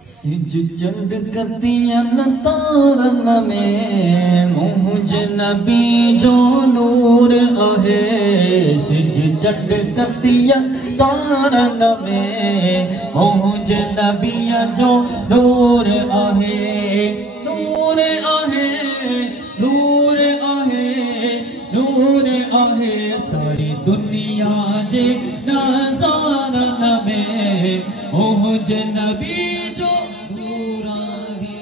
सिज चंड कतियन तारन में मुझ नबी जो नूर आहे। सिज चंड कतियन तारन में मुझ नबी जो नूर आहे। नूर आहे, नूर आहे, नूर आहे सारी दुनिया जे नज़ारन में मुझ नबी जो नूर आहे।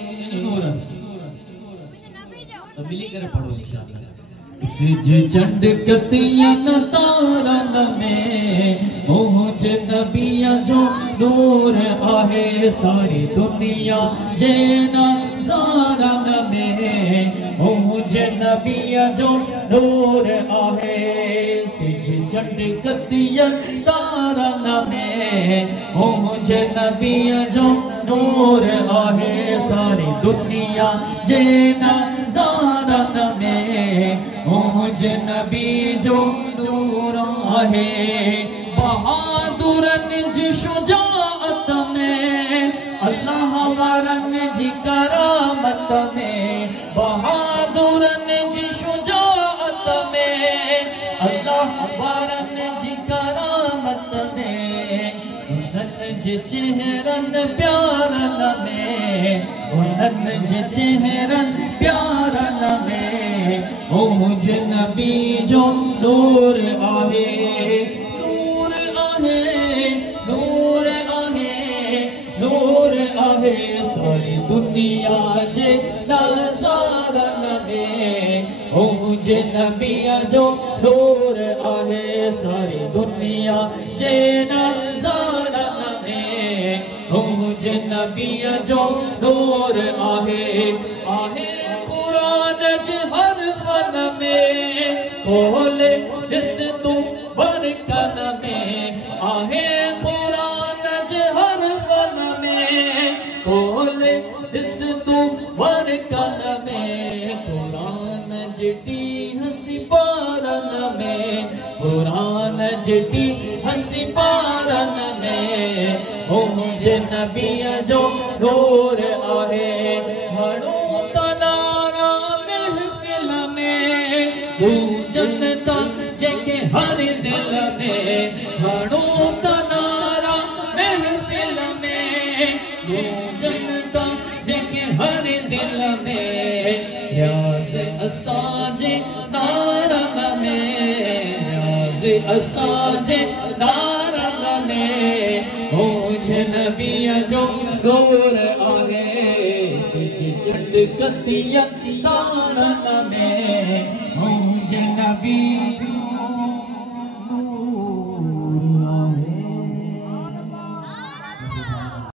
मिली करे पढ़ो इंशाअल्लाह। सिज चंड कतियन तारन में मुझ नबी जो नूर आहे। सारी दुनिया जे नज़ारन में मुझ नबी जो नूर आहे। सिज चंड कतियन तारन में मुझ नबी जो नूर आहे। सारी दुनिया जे नज़ारन में मुझ नबी जो नूर आहे। बहादुरन जी शुजाअत में अल्लाह वारन जी करामत में। बहादुरन जी शुजाअत में अल्लाह वारन जी करामत में। उन्हनि जे चेहरन प्यारन में, उन्हनि जे चेहरन प्यारन में मुझ नबी जो नूर आहे। नूर आहे, नूर आहे, नूर आहे सारी दुनिया जे नज़ारन में मुझ नबी जो नूर आहे। सारी दुनिया जे नज़ारन में मुझ नबी जो नूर आहे। आहे कुरान जे हर फन में कोले ॾिस तू बरकन में। आहे कुरान जे हर फन में कोले ॾिस तू बरकन में। कुरान जिटी हंसी पारन में, कुरान जिटी हंसी पारन में मुझ नबी जो नूर आहे। हणो तनारा महफिल में जनता जेके हर दिल में। हणो तनारा महफिल में जनता जेके हर दिल में। रियाज़ असांजे नारन में, रियाज़ असांजे नारन में मुझ नबी जो नूर आहे। सिज चंड कतियन तारन में मुझ नबी